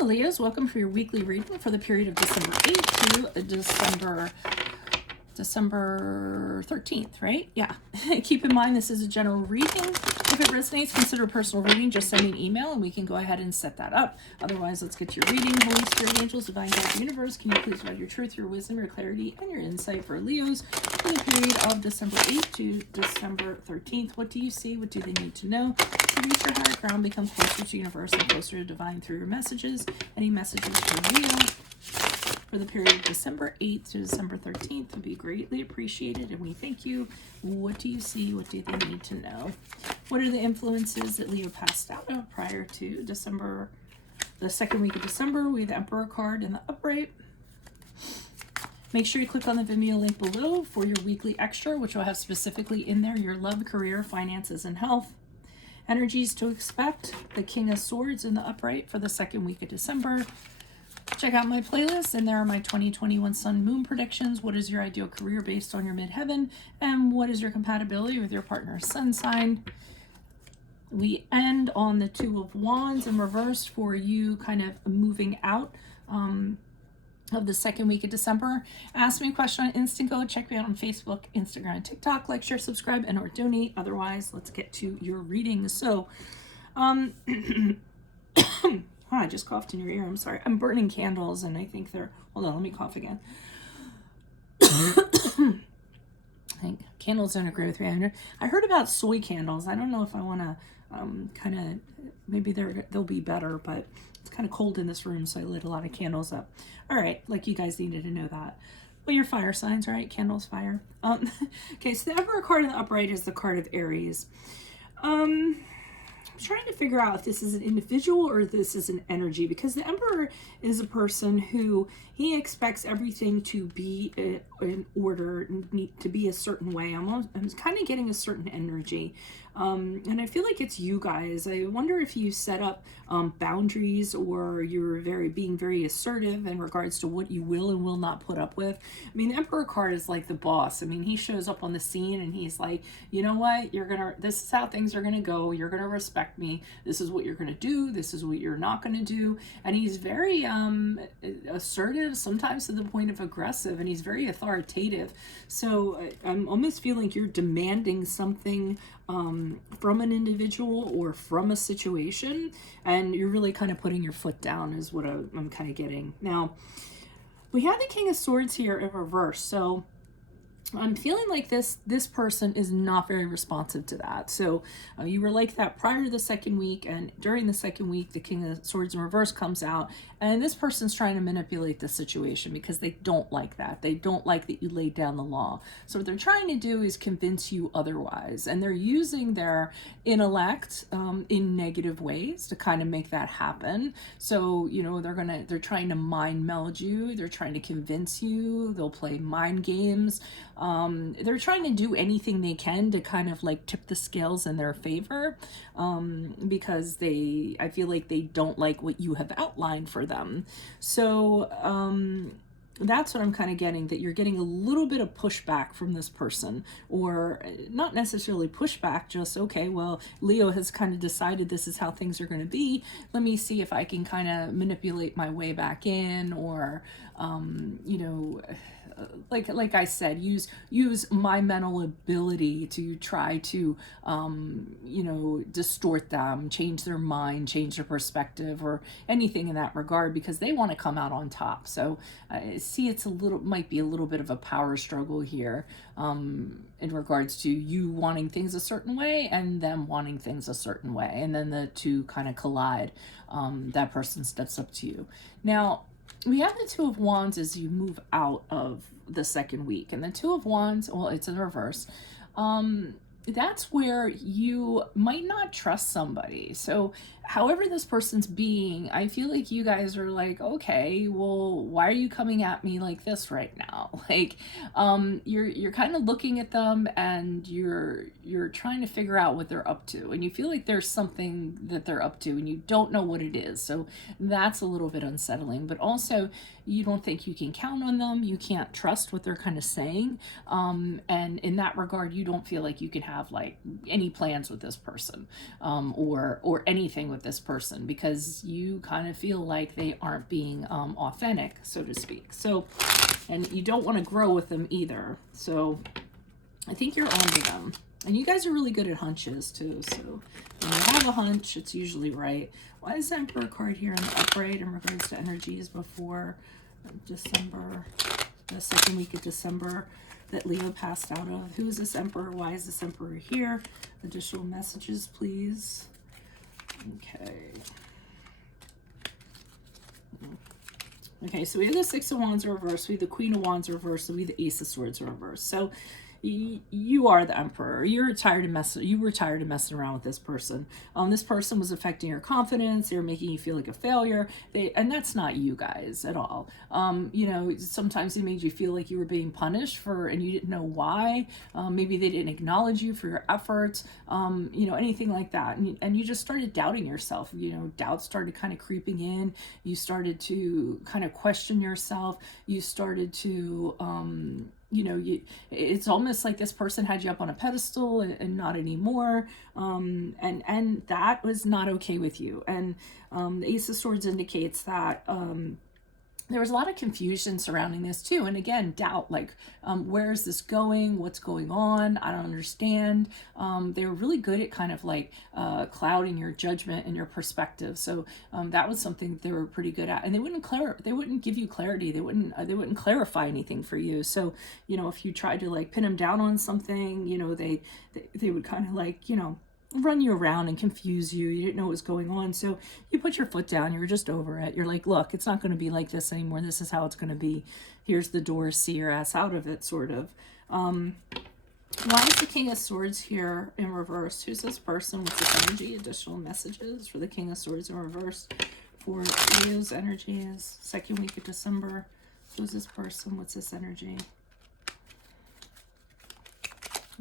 Hello, Leos. Welcome for your weekly reading for the period of December 8th to December 13th, right? Yeah. Keep in mind this is a general reading. If it resonates, consider a personal reading. Just send me an email and we can go ahead and set that up. Otherwise, let's get to your reading. Holy Spirit, angels, divine God, universe, can you please provide your truth, your wisdom, your clarity, and your insight for Leos for the period of December 8th to December 13th? What do you see? What do they need to know to reach your higher ground, become closer to universe and closer to divine through your messages? Any messages for Leo for the period of December 8th to December 13th would be greatly appreciated, and we thank you. What do you see? What do they need to know? What are the influences that Leo passed out of prior to December, the second week of December? We have the Emperor card in the upright. Make sure you click on the Vimeo link below for your weekly extra, which will have specifically in there your love, career, finances, and health. Energies to expect, the King of Swords in the upright for the second week of December. Check out my playlist, and there are my 2021 Sun Moon predictions. What is your ideal career based on your midheaven? And what is your compatibility with your partner's sun sign? We end on the Two of Wands in reverse for you kind of moving out of the second week of December. Ask me a question on Instant Go. Check me out on Facebook, Instagram, and TikTok. Like, share, subscribe, and or donate. Otherwise, let's get to your reading. So, I just coughed in your ear. I'm sorry. I'm burning candles, and I think they're... Hold on, let me cough again. I think candles don't agree with me. I heard about soy candles. I don't know if I want to kind of... Maybe they'll be better, but it's kind of cold in this room, so I lit a lot of candles up. All right, like you guys needed to know that. Well, your fire signs, right? Candles, fire. Okay, so the Emperor card in the upright is the card of Aries. I'm trying to figure out if this is an individual or if this is an energy, because the Emperor is a person who he expects everything to be in order, to be a certain way. I'm kind of getting a certain energy. And I feel like it's you guys. I wonder if you set up boundaries, or you're being very assertive in regards to what you will and will not put up with. I mean, the Emperor card is like the boss. I mean, he shows up on the scene and he's like, you know what, this is how things are gonna go. You're gonna respect me. This is what you're gonna do. This is what you're not gonna do. And he's very assertive, sometimes to the point of aggressive, and he's very authoritative. So I'm almost feeling like you're demanding something from an individual or from a situation, and you're really kind of putting your foot down is what I'm kind of getting. Now, we have the King of Swords here in reverse, so I'm feeling like this person is not very responsive to that. So you were like that prior to the second week, and during the second week, the King of Swords in reverse comes out, and this person's trying to manipulate the situation because they don't like that. They don't like that you laid down the law. So what they're trying to do is convince you otherwise, and they're using their intellect in negative ways to kind of make that happen. So, you know, they're trying to mind meld you. They're trying to convince you. They'll play mind games. They're trying to do anything they can to kind of like tip the scales in their favor, because I feel like they don't like what you have outlined for them. So that's what I'm kind of getting, that you're getting a little bit of pushback from this person, or not necessarily pushback, just, okay, well, Leo has kind of decided this is how things are going to be. Let me see if I can kind of manipulate my way back in, or, you know, like I said, use my mental ability to try to, you know, distort them, change their mind, change their perspective, or anything in that regard, because they want to come out on top. So see, might be a little bit of a power struggle here, in regards to you wanting things a certain way and them wanting things a certain way, and then the two kind of collide. That person steps up to you. Now, we have the Two of Wands as you move out of the second week, and the Two of Wands, well, it's in reverse. That's where you might not trust somebody. So however this person's being, I feel like you guys are like, okay, well, why are you coming at me like this right now? Like, you're kind of looking at them, and you're trying to figure out what they're up to, and you feel like there's something that they're up to and you don't know what it is. So that's a little bit unsettling, but also you don't think you can count on them. You can't trust what they're kind of saying. And in that regard, you don't feel like you can have have like any plans with this person, or anything with this person, because you kind of feel like they aren't being authentic, so to speak. So, and you don't want to grow with them either. So I think you're on to them. And you guys are really good at hunches too. So when you have a hunch, it's usually right. Why is the Emperor card here in the upright in regards to energies before December, the second week of December that Leo passed out of? Who is this Emperor? Why is this Emperor here? Additional messages, please. Okay. Okay, so we have the Six of Wands reversed, we have the Queen of Wands reversed, and we have the Ace of Swords reversed. So you are the Emperor. You were tired of messing around with this person. This person was affecting your confidence. They were making you feel like a failure. And that's not you guys at all. You know, sometimes it made you feel like you were being punished and you didn't know why. Maybe they didn't acknowledge you for your efforts. You know, anything like that. And you just started doubting yourself. You know, doubt started kind of creeping in. You started to kind of question yourself. You started to, you know, it's almost like this person had you up on a pedestal and not anymore. And that was not okay with you. And the Ace of Swords indicates that there was a lot of confusion surrounding this too. And again, doubt, like, where is this going? What's going on? I don't understand. They were really good at kind of like clouding your judgment and your perspective. So that was something that they were pretty good at. And they wouldn't give you clarity. They wouldn't clarify anything for you. So, you know, if you tried to like pin them down on something, you know, they would kind of like, you know, run you around and confuse you. You didn't know what was going on. So you put your foot down. You were just over it. You're like, look, it's not going to be like this anymore. This is how it's going to be. Here's the door. See your ass out of it, sort of. Why is the King of Swords here in reverse? Who's this person? What's this energy? Additional messages for the King of Swords in reverse for Leo's energies. Second week of December. Who's this person? What's this energy?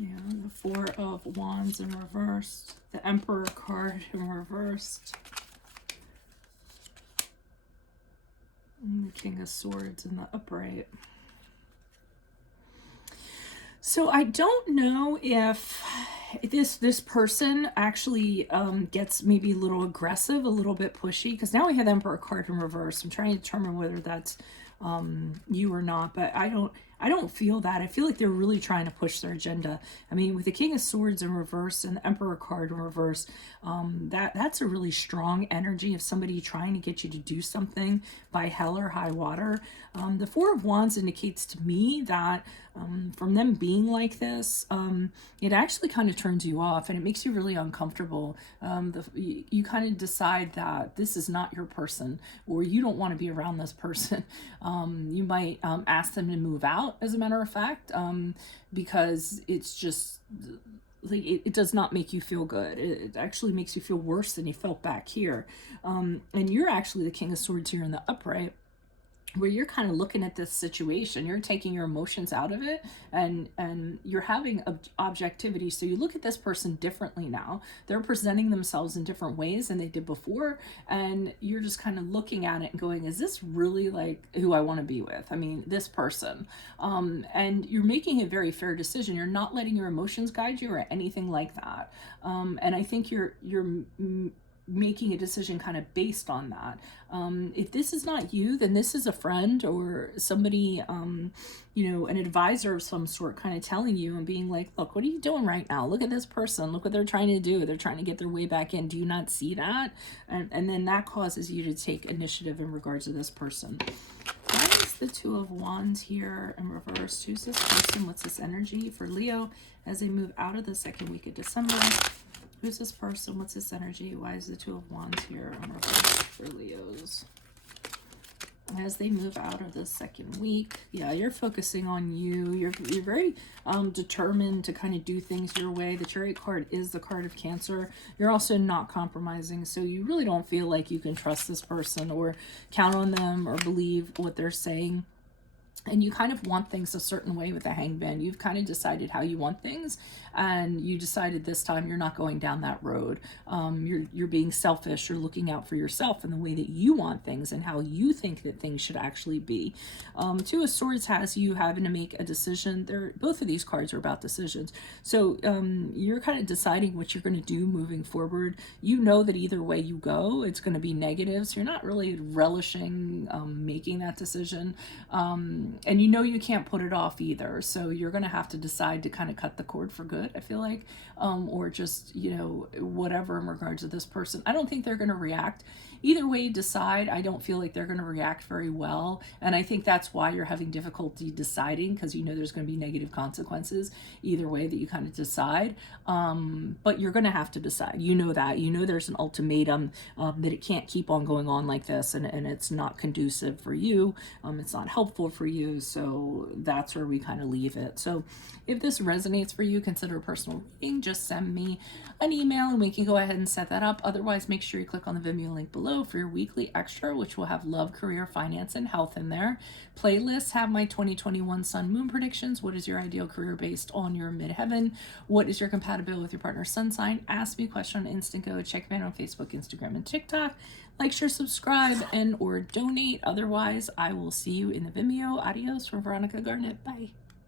Yeah, the Four of Wands in reversed. The Emperor card in reversed. And the King of Swords in the upright. So I don't know if this person actually gets maybe a little aggressive, a little bit pushy, because now we have the Emperor card in reverse. I'm trying to determine whether that's you or not, but I don't feel that. I feel like they're really trying to push their agenda. I mean, with the King of Swords in reverse and the Emperor card in reverse, that's a really strong energy of somebody trying to get you to do something by hell or high water. The Four of Wands indicates to me that from them being like this, it actually kind of turns you off and it makes you really uncomfortable. You kind of decide that this is not your person, or you don't want to be around this person. You might ask them to move out, as a matter of fact, because it's just like it does not make you feel good. It actually makes you feel worse than you felt back here. And you're actually the King of Swords here in the upright, where you're kind of looking at this situation, you're taking your emotions out of it, and you're having objectivity. So you look at this person differently now. They're presenting themselves in different ways than they did before, and you're just kind of looking at it and going, is this really like who I want to be with? I mean, this person. And you're making a very fair decision. You're not letting your emotions guide you or anything like that. And I think you're making a decision kind of based on that. If this is not you, then this is a friend or somebody, you know, an advisor of some sort, kind of telling you and being like, look, what are you doing right now? Look at this person. Look what they're trying to do. They're trying to get their way back in. Do you not see that? And then that causes you to take initiative in regards to this person. Why is the Two of Wands here in reverse? Who's this person? What's this energy for Leo as they move out of the second week of December? Who's this person? What's this energy? Why is the Two of Wands here in reverse for Leos as they move out of the second week? Yeah, you're focusing on you. You're very determined to kind of do things your way. The Chariot card is the card of Cancer. You're also not compromising, so you really don't feel like you can trust this person or count on them or believe what they're saying. and you kind of want things a certain way with the hangman. You've kind of decided how you want things, and you decided this time you're not going down that road. You're being selfish. You're looking out for yourself and the way that you want things and how you think that things should actually be. Two of Swords has you having to make a decision. Both of these cards are about decisions. So you're kind of deciding what you're going to do moving forward. You know that either way you go, it's going to be negative. So you're not really relishing making that decision. And you know you can't put it off either, so you're going to have to decide to kind of cut the cord for good, I feel like, or just, you know, whatever in regards to this person. I don't think they're going to react. Either way you decide, I don't feel like they're going to react very well, and I think that's why you're having difficulty deciding, because you know there's going to be negative consequences either way that you kind of decide. But you're going to have to decide. You know that. You know there's an ultimatum, that it can't keep on going on like this, and it's not conducive for you. It's not helpful for you, so that's where we kind of leave it. So if this resonates for you, consider a personal reading. Just send me an email and we can go ahead and set that up. Otherwise, make sure you click on the Vimeo link below for your weekly extra, which will have love, career, finance, and health in there. Playlists have my 2021 sun moon predictions. What is your ideal career based on your midheaven? What is your compatibility with your partner's sun sign? Ask me a question on Instant Go. Check me out on Facebook, Instagram, and TikTok. Like, share, subscribe, and or donate. Otherwise, I will see you in the Vimeo. Adios from Veronica Garnett. Bye.